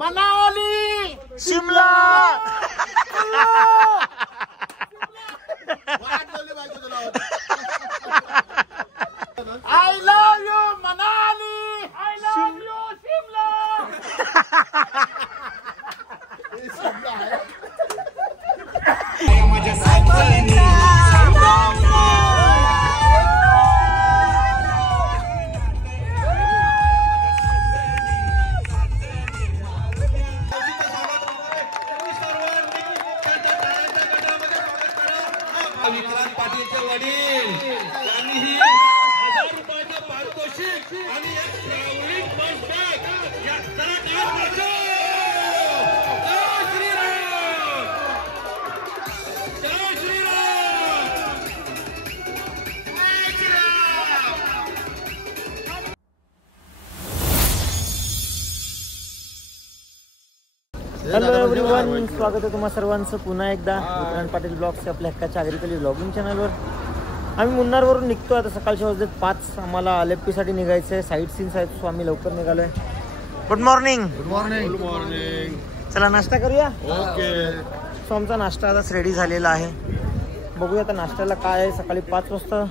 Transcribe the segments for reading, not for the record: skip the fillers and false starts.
Manali, Shimla. I love you Manali, I love you Shimla. Vikrant पाटीलचे वडील त्यांनीही 1000 रुपयाचं पारितोषिक आणि एक ट्रॅव्हलिंग बस बॅग या जरा काय वाजव. जय श्रीराम, जय श्रीराम, जय श्रीराम. हॅलो एव्हरीवन, स्वागत आहे तुम्हा सर्वांचं पुन्हा एकदा विक्रांत पाटील ब्लॉग्स आपल्या हक्काच्या ॲग्रिकल्चर ब्लॉगिंग चॅनलवर. आम्ही मुन्नारवरून निघतो आता. सकाळच्या वाजलेत 5. आम्हाला आलेप्पीसाठी निघायचं आहे. साईट सीन्स आहेत, सो आम्ही लवकर निघालो आहे. Good morning. Good morning. Good morning. चला नाश्ता करूया. ओके. सो आमचा नाश्ता आताच रेडी झालेला आहे. बघूया आता नाश्त्याला काय आहे. सकाळी 5 वाजता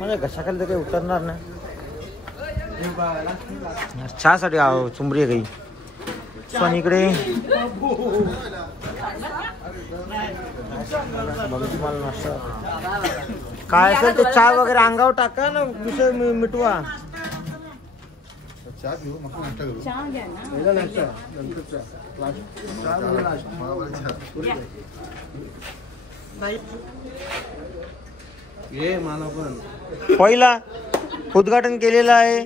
माझ्या घशाखाली तर काही उतरणार नाही. चहासाठी चुंबरी आहे काही. सो आणि इकडे तुम्हाला नाश्ता काय असेल ते चहा वगैरे अंगावर टाका ना, विषय मिटवा. पहिला उद्घाटन केलेलं आहे.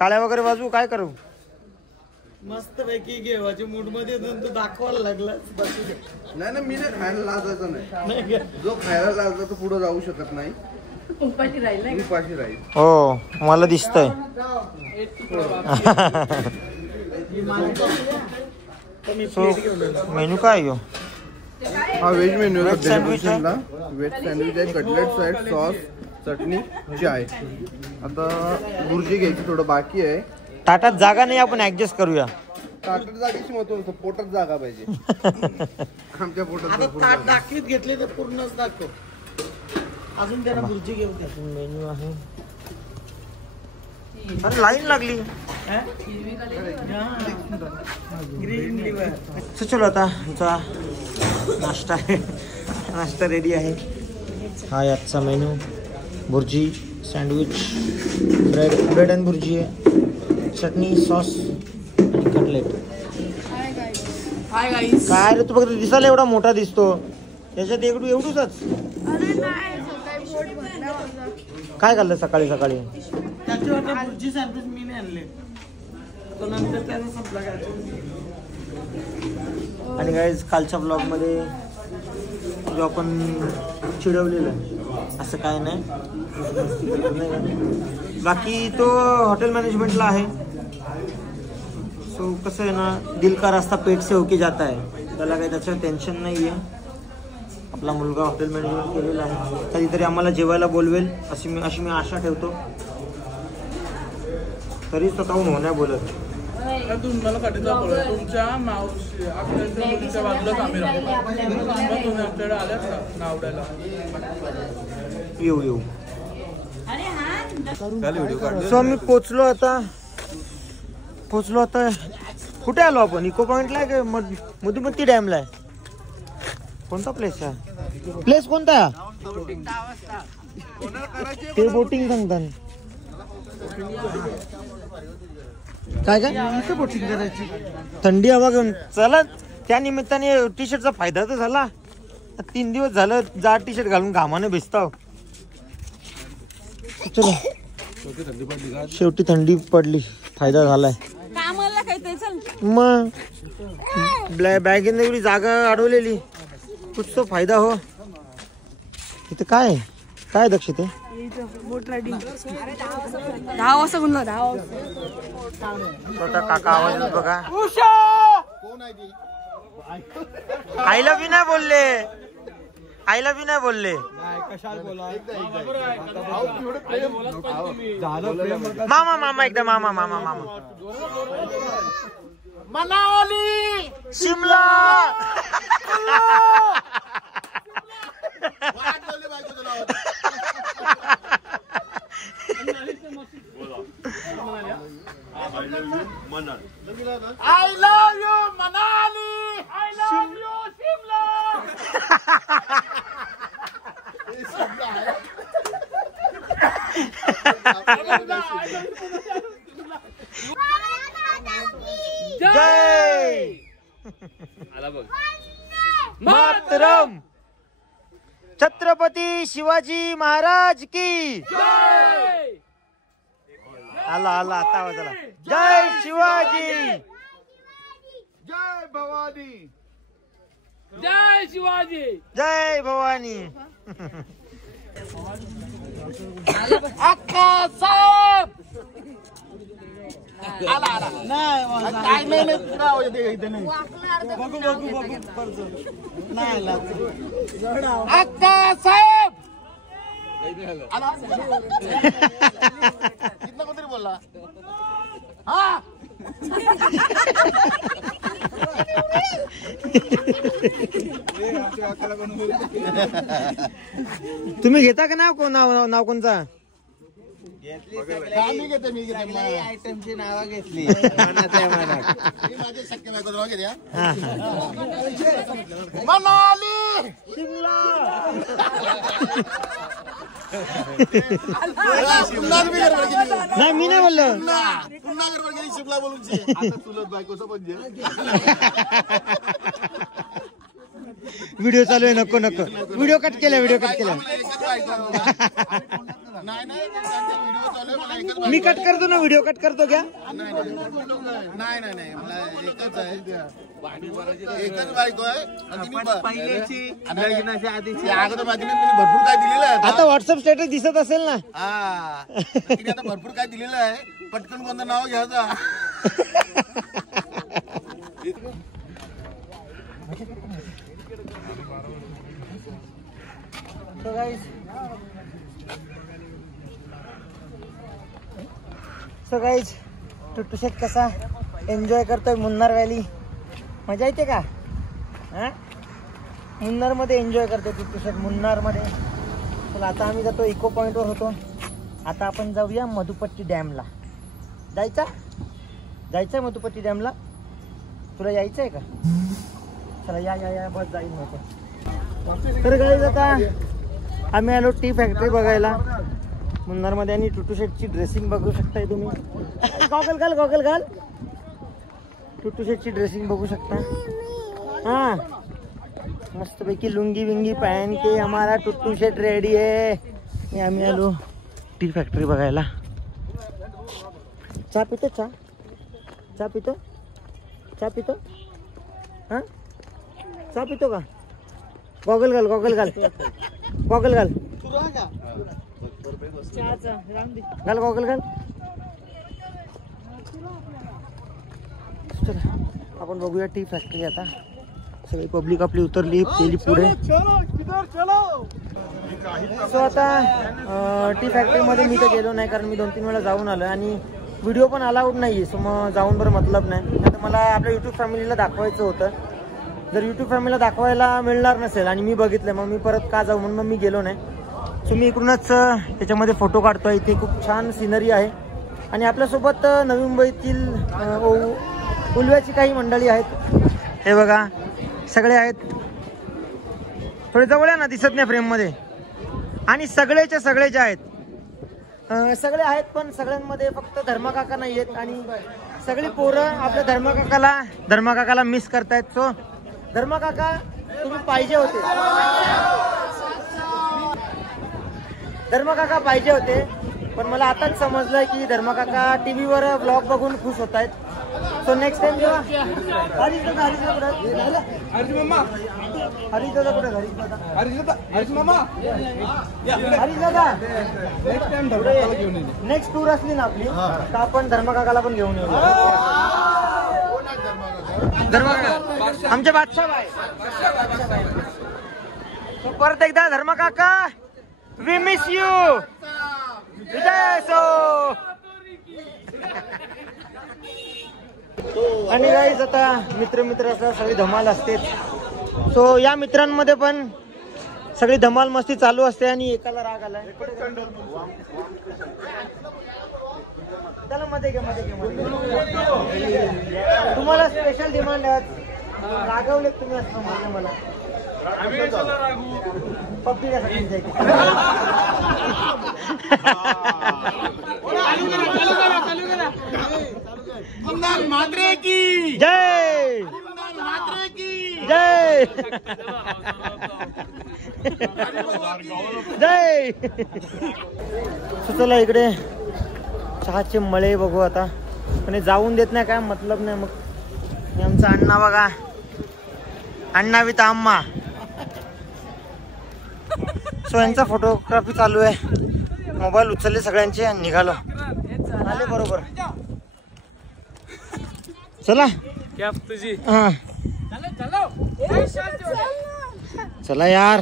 टाळ्या वगैरे वाजवू, काय करू. मस्त पैकी घेवाच्या मूड मध्ये तू दाखवायला लागला. नाही ना, मी नाही खायला लाजायचं नाही. जो खायला लाजला तो पुढे जाऊ शकत नाही. उपाशी राहील. हो, मला दिसतंय. मेनू काय आहे? हा व्हेज मेन्यू आहे. व्हेज सँडविच आहे. व्हेज सँडविच आहे, कटलेट साईड, सॉस, चटणी, चाय. आता बुर्जी घ्यायची थोडं बाकी आहे. ताटात जागा नाही, आपण ऍडजस्ट करूया. ताटात जागेची महत्व नसतं, पोटात जागा पाहिजे. आमच्या पोटात ताट दाखवीत घेतले तर पूर्णच दाखव. अजून त्यांना बुर्जी घेऊ द्या. मेन्यू आहे. अरे लाईन लागली. Green liver. सो चलो आता आमचा नाश्ता आहे. नाश्ता रेडी आहे. हा आजचा menu. Bhurji, sandwich, bread and bhurji आहे, चटणी, सॉस आणि कटलेट. Hi guys. काय रे, तू फक्त दिसायला एवढा मोठा दिसतो, याच्यात एवढूच. काय खाल्लं सकाळी सकाळी? त्याच्यावर बुर्जी सँडविच मी नाही आणले, तो नंतर त्याचा संपला. आणि गाईज कालच्या ब्लॉगमध्ये जो आपण चिडवलेलं असं काय नाही. बाकी तो हॉटेल मॅनेजमेंटला आहे. सो कसं आहे ना, दिल का रास्ता पेट से होके जाता है. त्याला काही त्याचं टेन्शन नाही आहे. आपला मुलगा हॉटेल मॅनेजमेंट केलेला आहे. कधीतरी आम्हाला जेवायला बोलवेल अशी मी आशा ठेवतो. तरी स्वतःहून हो नाही बोलत. तुम्हाला पाठीचा बोलतो तुमच्या मावशी आपल्या बाजूलाच आम्ही राहतो. तुम्ही आमच्याकडे आल्यात का नावड्याला? येऊ. सो आम्ही पोचलो आता. कुठे आलो आपण? इको पॉइंटला आहे का मधुमती डॅमला आहे? कोणता प्लेस आहे? प्लेस कोणता? ते बोटिंग सांगतात. काय बोटिंग करायची? थंडी हवा घेऊन चला. त्या निमित्ताने टी शर्टचा फायदा तर झाला. 3 दिवस झालं जाड टी शर्ट घालून घामाने भिजताव. चलो, शेवटी थंडी पडली, फायदा झालाय. मग बॅगेने एवढी जागा अडवलेली, कुछ तो फायदा हो. इथे काय दक्ष ते बोट रायडिंग 10 वाजता गुणला. 10 वाजता काका आवाज बघा. आय लव्ह यू नाही बोलले. आईला बी नाही बोलले. मामा मामा एकदा मामा मामा मामा Manali Shimla. I love you Manali. I love you Shimla. जय मातरम. छत्रपती शिवाजी महाराज की जय. आला आला आता आवाज आला. जय शिवाजी. जय भवानी. जय शिवाजी. जय भवानी. अक्का साहेब. आला आला. काय नाही पुरा होते इथे नाही. बघू बघू बघू नाही आला. अक्का साहेब. आला. कितना कोणतरी बोलला. हा तुम्ही घेता का नाव नाव नाव कोणचा. मी घेते आयटमची नाव घेतली. माझे शक्य नाही मनाली शिमला. नाही मी नाही बोललो. पुन्हा गडबड केली शिमला बोलून. आता चुलत बायकोचं म्हणजे व्हिडिओ चालू आहे. नको नको व्हिडिओ कट केला. व्हिडिओ कट केला. मी कट करतो ना. व्हिडिओ कट करतो क्या. नाही नाही नाही मला एकच आहे. एकच बायको आहे. अगोदर बाकी भरपूर काय दिलेलं आहे. आता व्हॉट्सअप स्टेटस दिसत असेल ना. हा तिने आता भरपूर काय दिलेलं आहे. पटकन कोणतं नाव घ्यायचं. सो गाईज टुट्टू शेट कसा एन्जॉय करतोय मुन्नार व्हॅली. मजा येते का. हा मुन्नारमध्ये एन्जॉय करतोय टुट्टू शेट मुन्नारमध्ये. तर आता आम्ही जातो इको पॉईंटवर होतो. आता आपण जाऊया मधुपट्टी डॅमला. जायचं मधुपट्टी डॅमला. तुला यायचं आहे का. चला या या या बस जाईल नको. तर गाईज आता आम्ही आलो टी फॅक्टरी बघायला मुन्नारमध्ये. आणि टुट्टू शेटची ड्रेसिंग बघू शकताय तुम्ही. गॉगल घाल. टुट्टू शेटची ड्रेसिंग बघू शकता. हाँ मस्तपैकी लुंगी विंगी पहन के हमारा टुट्टू शेट रेडी है. आम्ही आलो टी फॅक्टरी बघायला. चहा पितो. चहा पितो हाँ चहा पितो का. गॉगल घाल. घाल गॉगल घाल. चला आपण बघूया टी फॅक्टरी. आता सगळी पब्लिक आपली उतरली गेली पुढे. सो आता टी फॅक्टरीमध्ये मी तर गेलो नाही कारण मी 2-3 वेळा जाऊन आलो आणि व्हिडिओ पण अलाउड नाही आहे. सो मग जाऊन बरं मतलब नाही. आता मला आपल्या यूट्यूब फॅमिलीला दाखवायचं होतं. जर यूट्यूब फॅमिलीला दाखवायला मिळणार नसेल आणि मी बघितलं मग मी परत का जाऊ म्हणून मग मी गेलो नाही. सो मी इकडूनच त्याच्यामध्ये फोटो काढतोय. इथे खूप छान सिनरी आहे आणि आपल्यासोबत नवी मुंबईतील उलव्याची काही मंडळी आहेत. हे बघा सगळे आहेत. थोडे जवळ आहे ना दिसत नाही फ्रेममध्ये. आणि सगळेच्या सगळे जे आहेत सगळे आहेत पण सगळ्यांमध्ये फक्त धर्मकाका नाही आहेत. आणि सगळी पोरं आपल्या धर्मकाकाला मिस करतायत. सो धर्मकाका तुम्ही पाहिजे होते. पण मला आताच समजलं की धर्मकाका टीव्हीवर ब्लॉग बघून खुश होत आहेत. सो नेक्स्ट टाइम जेव्हा हरीश दादा नेक्स्ट टूर असली ना आपली तर आपण धर्मकाकाला पण घेऊन येऊ. धर्मकाका आमचे बादशाह आहे. परत एकदा धर्म काका we miss you Vijay so. आणि गाईज आता मित्र असं सगळी धमाल असते. सो या मित्रांमध्ये पण सगळी धमाल मस्ती चालू असते आणि एकाला राग आलाय. त्याला मध्ये घे. तुम्हाला स्पेशल डिमांड आहे. रागवले तुम्ही असं म्हणलं मला. पप्पी मात्रे की जय. मात्रे की जय जय. सुचला इकडे चहाचे मळे बघू आता. पण जाऊन देत नाही काय मतलब नाही. मग आमचा अण्णा बघा. अण्णा विथ आम्मा. सो यांचा फोटोग्राफी चालू आहे. मोबाईल उचलले सगळ्यांचे आणि निघालो. आले बरोबर. चला तुझी हा चला यार.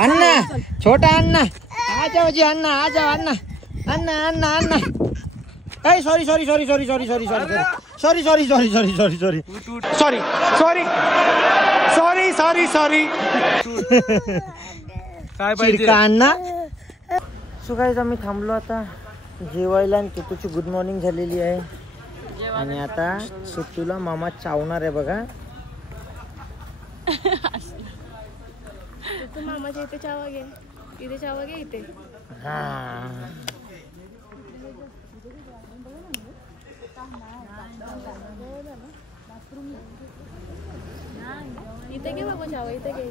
अण्णा छोटा अण्णा आजा जी. अण्णा आजा. अण्णा सॉरी काय पाहिजे अण्णा. सो गाईज आम्ही थांबलो आता जेवायला आणि तुझी गुड मॉर्निंग झालेली आहे. आणि आता सुट्टीला मामा चावणार आहे बघा. मामाच्या इथे चावा घे. इथे चावा घे. इथे हा इथे घे बाबा चावा. इथे घे.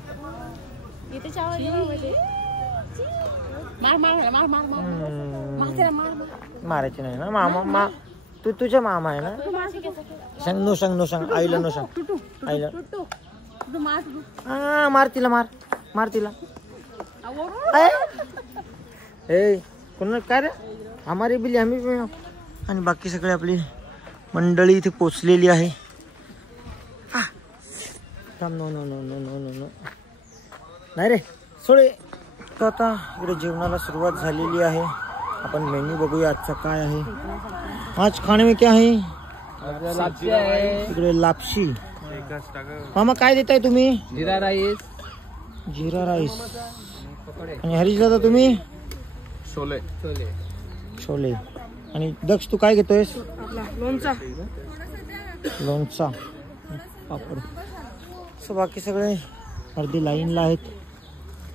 इथे चावा घे बाबाचे. मारायची नाही ना मामा. तू तुझ्या मामा आहे ना. नो सांग आईला नो सांग. आईला हा मार तिला. मार तिला. ए कोण काय रे. हमारी बिली आम्ही. आणि बाकी सगळे आपली मंडळी इथे पोचलेली आहे. नो नाही रे सोडे. तर आता इकडे जेवणाला सुरुवात झालेली आहे. आपण मेन्यू बघूया आजचा काय आहे. आज खाणे में क्या है. इकडे लापशी. मामा काय देताय तुम्ही. जिरा राईस. आणि हरीश दादा तुम्ही छोले. आणि दक्ष तू काय घेतोयस. लोणचा पापड. सो बाकी सगळे अर्धी लाईनला आहेत.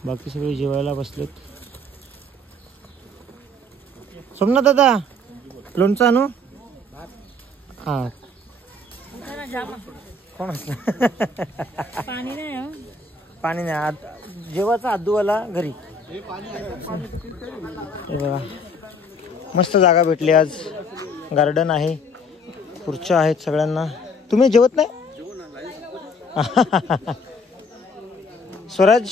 बाकी सगळे जेवायला बसलेत. सोमनाथ दादा लोणचा आणू. हा कोण असलं. पाणी नाही. जेवायचा आदूवाला घरी. हे बघा मस्त जागा भेटली आज. गार्डन आहे. खुर्च्या आहेत सगळ्यांना. तुम्ही जेवत नाही. स्वराज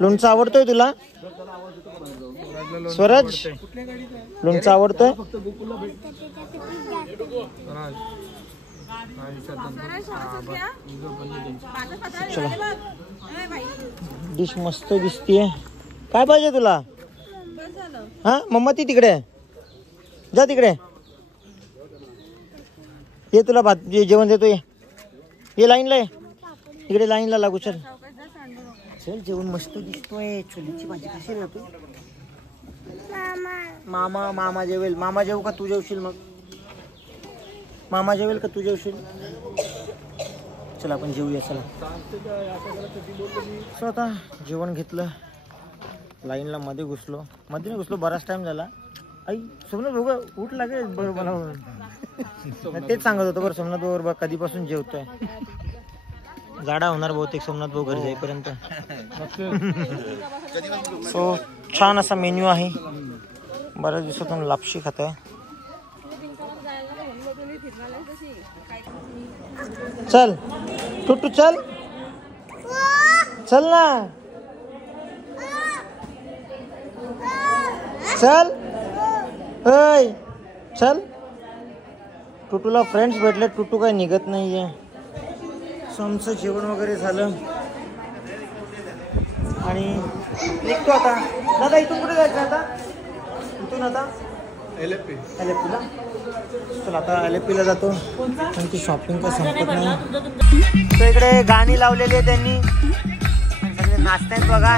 लोणचं आवडतोय तुला. स्वराज लोणचं आवडतोय. चला डिश मस्त दिसतीये. काय पाहिजे तुला. हा मम्मा ती तिकडे जा. तिकडे ये. तुला भात जेवण देतो. ये लाईनला ये. इकडे लाईनला लागू. चल जेवण मस्त दिसतोय. छोलीची भाजी कशी राहतो. मामा जेवेल. मामा जेवू का तू जेवशील. मग मामा जेवेल का तू जेवशील. चला आपण जेवूया. चला सो आता जेवण घेतलं. लाईनला मध्ये घुसलो. मध्ये नाही घुसलो बराच टाइम झाला. आई सोमनाथ भाऊ उठ लागेल बरोबर. तेच सांगत होतं बरं. सोमनाथ भाऊ बरोबर कधीपासून जेवतोय. जाडा होणार बहुतेक सोमनाथ भाऊ घरी जाईपर्यंत. सो छान असा मेन्यू आहे. बऱ्याच दिवसातून लापशी खात आहे. चल टुटू चल. चल ना. चल ऐ चल. टुटूला फ्रेंड्स भेटले. टुटू काही निघत नाहीये. आमचं जेवण वगैरे झालं. आणि निघतो आता. दादा इथून कुठे जायचं आता? इथून आता LFP. LFPला. चला आता LFPला जातो. त्यांची शॉपिंग काय संपत नाही. तर इकडे गाणी लावलेली आहे त्यांनी, सगळे नाचतायत बघा.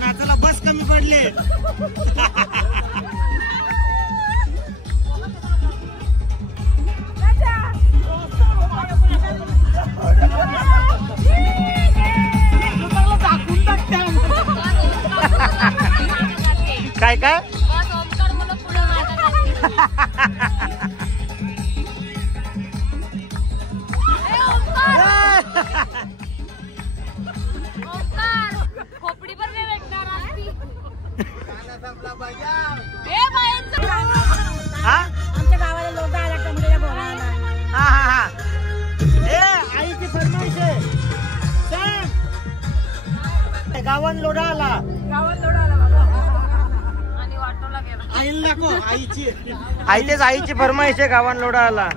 नाचाला बस कमी पडले. काय काय आमच्या गावाला लोक आला टमटेला बोलायला. आईची फरमाईश आहे. गावान लोढा आला आणि वाटोला गेला. आईला नको. आईचीच आईची फरमाईश आहे. गावान लोढा आला.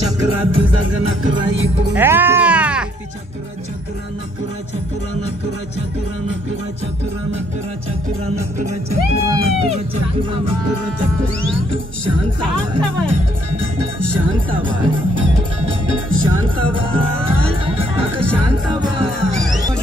चक्रा तुझा नकरा ए! चक्रा चक्रा नकरा चक्रा नकरा चक्रा नकरा चक्रा नकरा चक्रा नकरा चक्रा नकरा चक्रा नकरा चक्रा शांताबाद शांताबाद शांताबाद अगं शांताबाद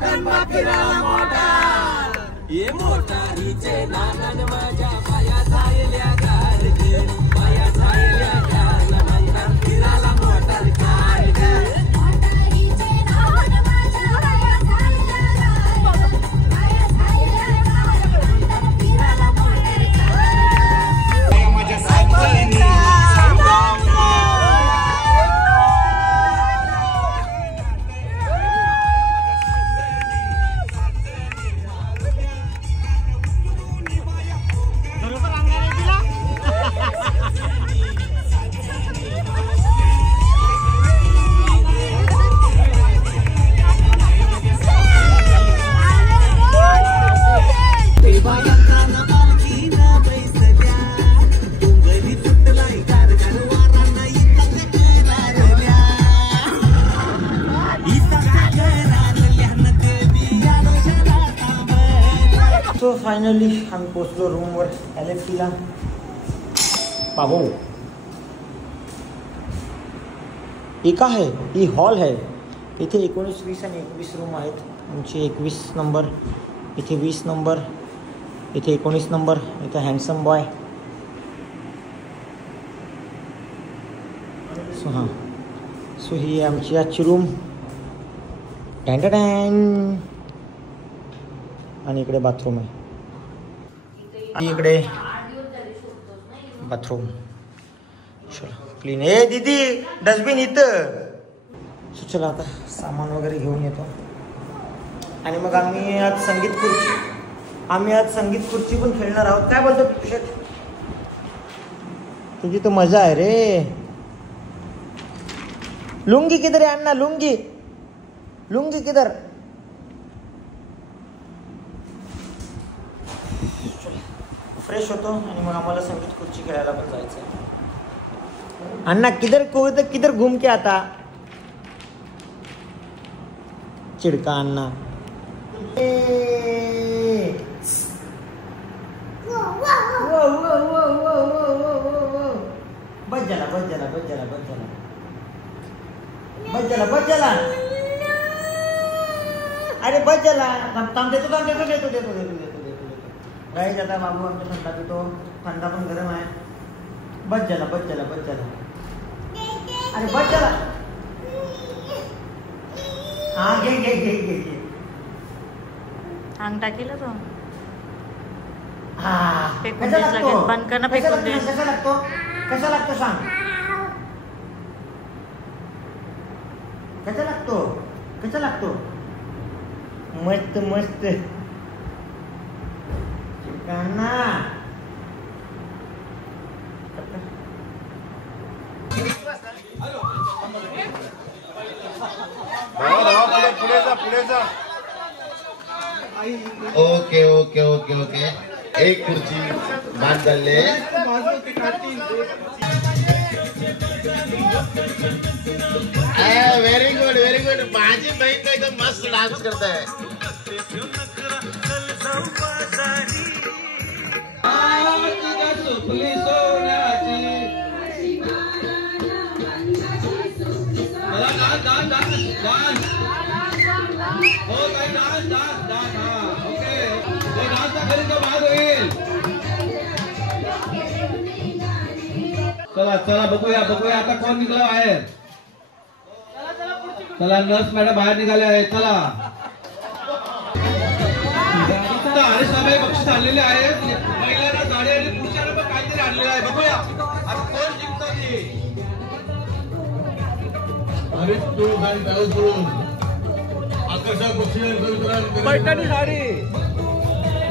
गणपा फिरायला मोटार ये मोटारीचे नानन माझ्या पायात आयल्या गाडगे पायात आयल्या गाड गणपा फिरायला मोटार काढ मोटारीचे नानन माझ्या पायात आयल्या गाड पायात आयल्या गाड गणपा फिरायला मोटार काढ माझ्या सायकलनी तो फायनली आम्ही पोचलो रूमवर LFTला. पाहू ही का आहे, ही हॉल आहे. इथे 19, 20 आणि 21 रूम आहेत. आमचे 21 नंबर, इथे 20 नंबर, इथे 19 नंबर. इथे हँडसम बॉय. सो ही आमची आजची रूम. टँटॅन. आणि इकडे बाथरूम आहे. आणि इकडे बाथरूम. चला क्लीन. ए दीदी डस्टबिन इथं. सो चला आता सामान वगैरे घेऊन येतो. आणि मग आम्ही आज संगीत खुर्ची पण खेळणार आहोत. काय बोलतो तुझ्या? तुझी तर मजा आहे रे. लुंगी किधर आहे अण्णा? लुंगी किधर? फ्रेश होतो आणि मग आम्हाला संगीत खुर्ची खेळायला पण जायचं आहे. अण्णा किधर घूम के आता? चिडका अण्णा. बच झाला. अरे बच झाला. देतो. राईज आता बाबू आमचा थंडा पितो. थंडा पण गरम आहे. बच झाला. अरे बच झाला. हा घे. अंग टाकेला तो. हा फेकून देस लागेल. बंद करणं फेकून दे. कसा लागतो सांग. कसा लागतो? मस्त. चिकाना. पुढे जा. ओके. एक खुर्ची बाद झाले. Very good. माझी बहीण एकदम मस्त डान्स करताय. चला बघूया आता कोण निघाला बाहेर. चला नर्स मॅडम बाहेर निघाले आहेत. चला हरीश साहेब बक्षीस आणलेले आहेत. महिलांना साडी आणि पुरुषांना पण काहीतरी आणलेलं आहे. बघूया आता कोण जिंकतो ते. हरीश तू आणि बॅलन्स करून आकर्षक बक्षीस. पैठणी साडी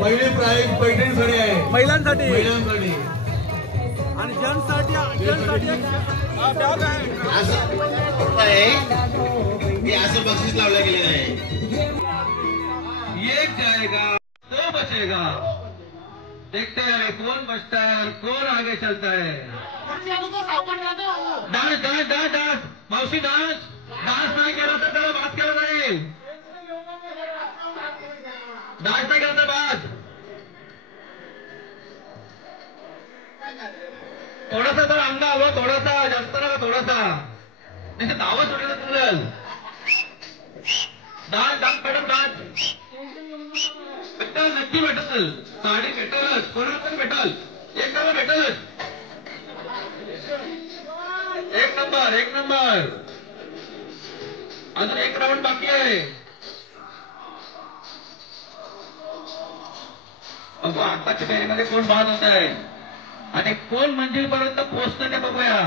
पहिली प्राइज पैठणी साडी आहे महिलांसाठी. आणि जेंट्ससाठी असं बक्षीस लावलं गेलेलं आहे. एक जाएगा तो बचेगा. देखते हैं कौन बचता है और कौन आगे चलता है. डांस मावशी डांस नाही केला तर त्याला बात केला जाईल. डांस नाही केला तर बात. थोडासा तर अंगा हवं. थोडासा जास्त नका. थोडासा दावा सोडलं तुला. भेटल नक्की भेटल साडी भेटलच कोणाला पण भेटल एक नंबर भेटलच एक नंबर अजून एक राऊंड बाकी आहे आताच्या फेरीमध्ये कोण बाद होत आहे आणि कोण मंजिलपर्यंत पोहोचतं ते बघूया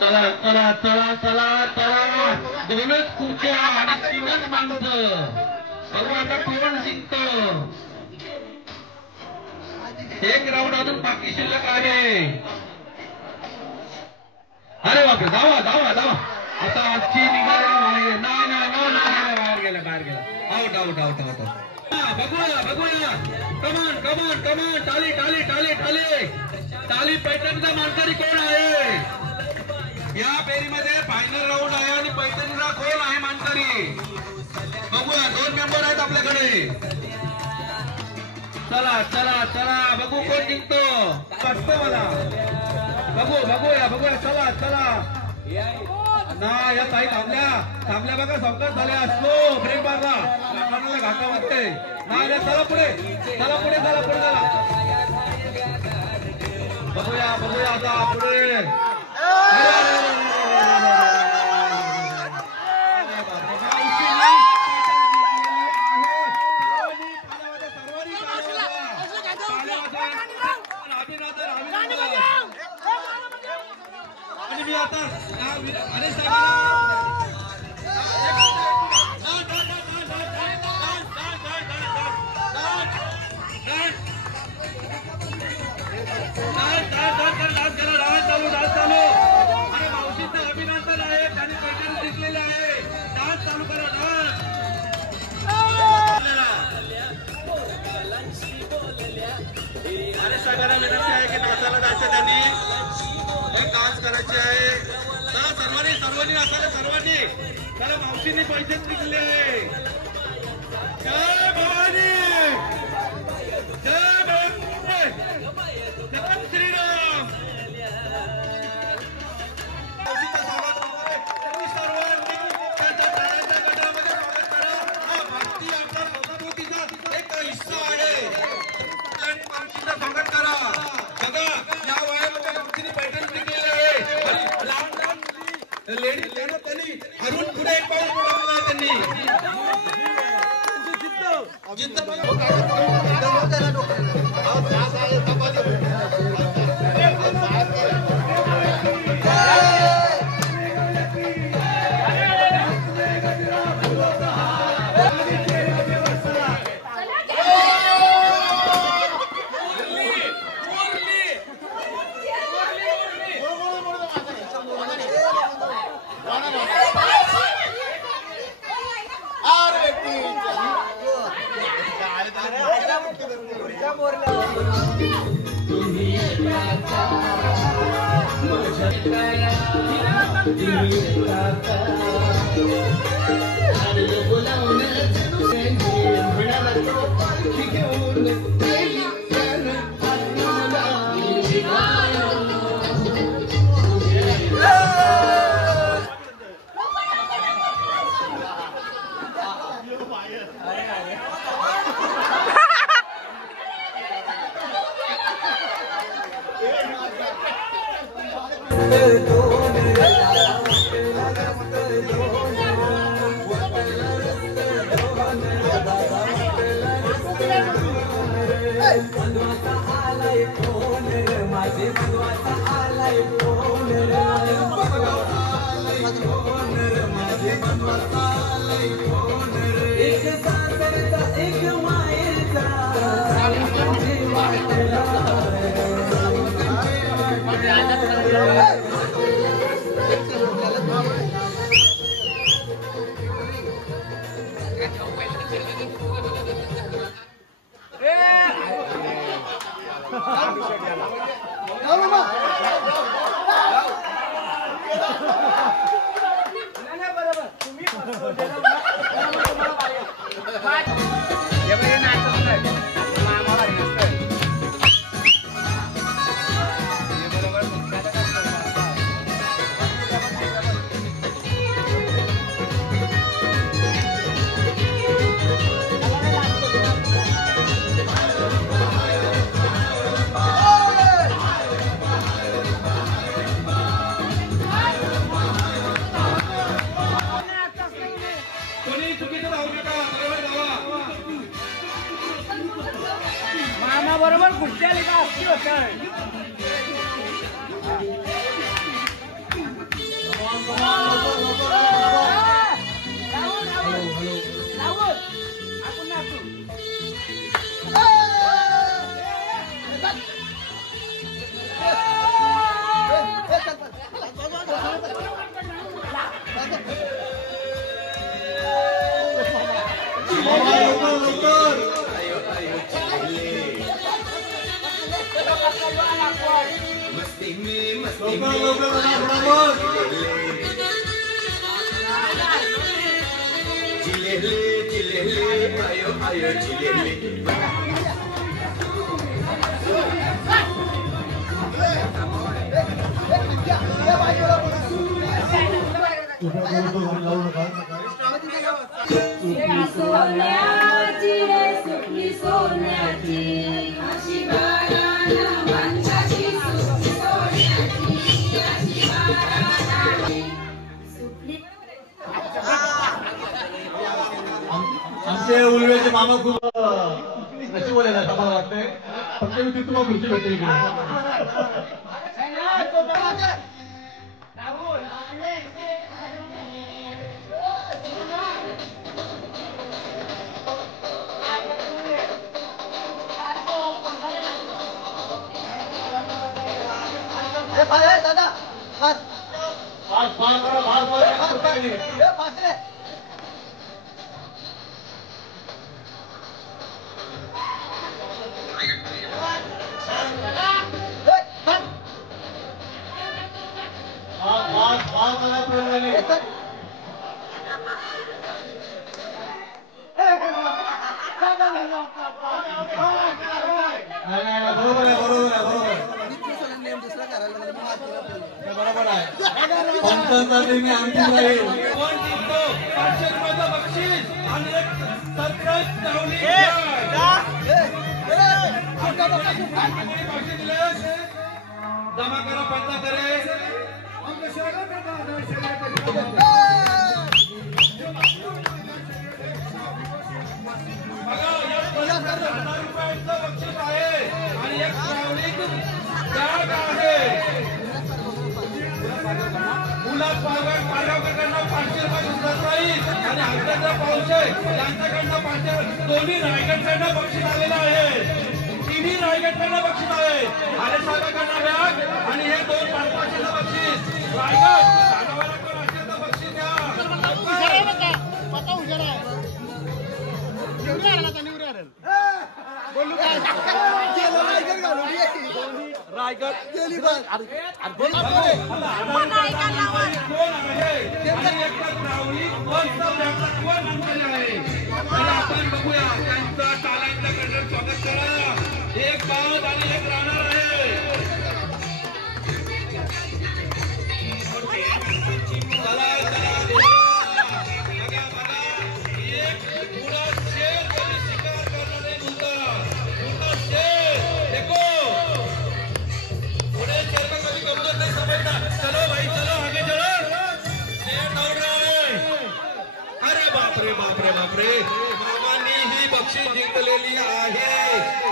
चला चला चला चला चला दोनच खुर्च्या आणि तीनच माणसं बघू आता कोण जिंकत एक राऊंड अजून बाकी शिल्लक आहे अरे बापरे धावा धावा धावा आता आजची निघाला बाहेर गेला आउट आउट आउट आउट बघूया बघूया कमान कमान कमान टाली टाली टाली टाली टाली पैठणचा मानकरी कोण आहे या फेरीमध्ये फायनल राऊंड आहे आणि पैठणीचा कोण आहे मानकरी बघूया 2 मेंबर आहेत आपल्याकडे चला चला चला बघू कोण जिंकतो वाटतं मला बघू बघूया बघूया चला चला ना या ताई थांबल्या बघा सावकाश झाल्या स्लो ब्रेक मारला कोणाला घाटा वाटते ना चला पुढे चला पुढे चला पुढे चला बघूया बघूया आता पुढे आणि मी आता अरे चालू अरे मावशीचं अभिनंदन आहे त्यांनी पैठण जिंकलेले आहे डान्स चालू करा डान्स अरे सगळ्यांना विनंती आहे की नाचायला जायचं त्यांनी एक डान्स करायचे आहे चला सर्वांनी नाचायला सर्वांनी चला मावशींनी पैसे जिंकले जय भवानी जय भवानी जय श्रीराम सर्वांनी त्यांच्या टाळ्यांच्या गटामध्ये स्वागत करा हा भारतीय आपल्या संस्कृतीचा एक हिस्सा आहे मावशीचं स्वागत करा बघा या वयामध्ये मावशीने पैठण जिंकलेली आहे लेडीज त्यांनी हरून पुढे एक पाऊल पडवलं आहे त्यांनी जिद्द आमचे उलवेचे मामा खूप नशीबवाले आहेत असं मला वाटतंय. फक्त मी तिथं तुम्हाला खुर्ची भेटते इकडे. बरोबर आहे. पंचांचा मी अंतिम राहील. बक्षीस आणि एक सरप्राईज लावली. जमा करा 50 करे. बक्षीस आहे आणि एक बॅग आहे. मुलात पालकांकडनं 500 रुपये सरप्राईज आणि हक्काचा पाऊस यांच्याकडनं 500. दोन्ही रायगडकडनं बक्षीस आलेलं आहे. तिन्ही रायगडकडनं बक्षीस आहे. आले साहेबांकडनं बॅग आणि हे 2 500चं बक्षीस. रायगड सागावाला कोण असेल तर बक्षीस द्या. रायगड गेली कोण आहे आपण बघूया. त्यांचा टाळ्यांच्याकडे स्वागत करा. एक बाद आणि एक राहणार आहे. चला चला बघा बघा. एक पुरा शेर कधी शिकार करणारे मुलगा शेर देखो. पुढे शेर का कभी कमजोर नहीं समझता. चलो भाई चलो आगे चलो. शेर दौड़ रहा है. अरे बापरे बापरे बापरे. मामांनी ही बक्षीस जिंकलेली आहे.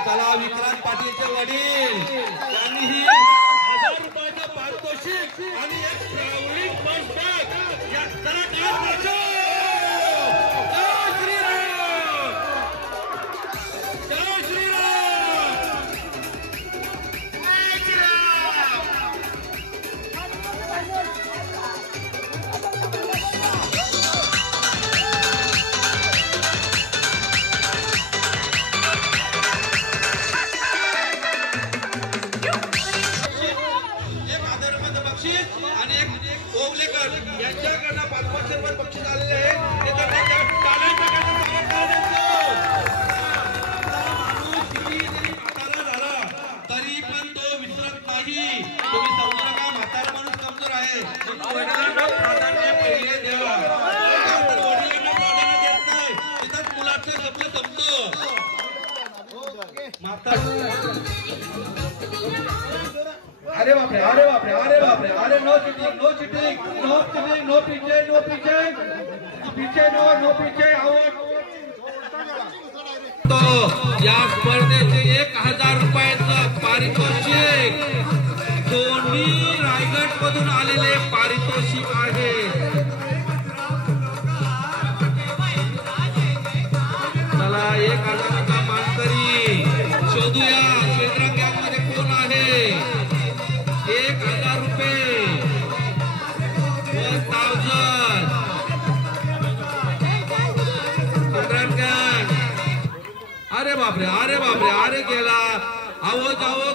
चला विक्रांत पाटीलचे वडील त्यांनी ही 1000 रुपयाचं पारितोषिक आणि एक ट्रॅव्हलिंग बस बॅग या जरा जय श्रीराम. जय श्रीराम. जय श्रीराम. आणि एक ओवलेकर यांच्याकडनं 500 रुपये बक्षीस आलेले आहे. ते माणूस किती जरी म्हातारा झाला तरी पण तो विसरत नाही. तुम्ही समजू नका म्हातारा माणूस कमजोर आहे. वडिलांना प्राधान्य पहिले द्या. आपण वडिलांना प्राधान्य देत नाही तिथंच मुलाचं स्वप्न संपतं. अरे बापरे अरे बापरे अरे बापरे. अरे no cheating no cheating no cheating. No पीछे नो पीछे पीछे नो पीछे. आउट. तो या स्पर्धेचे 1000 रुपयाचं पारितोषिक दोन्ही रायगड मधून आलेले पारितोषिक आहे. चला 1000चा मानकरी शोधूया. क्षेत्रांक मध्ये कोण आहे? 1000 रुपये 1000. अरे बापरे, अरे बापरे, अरे गेला. आवो जावो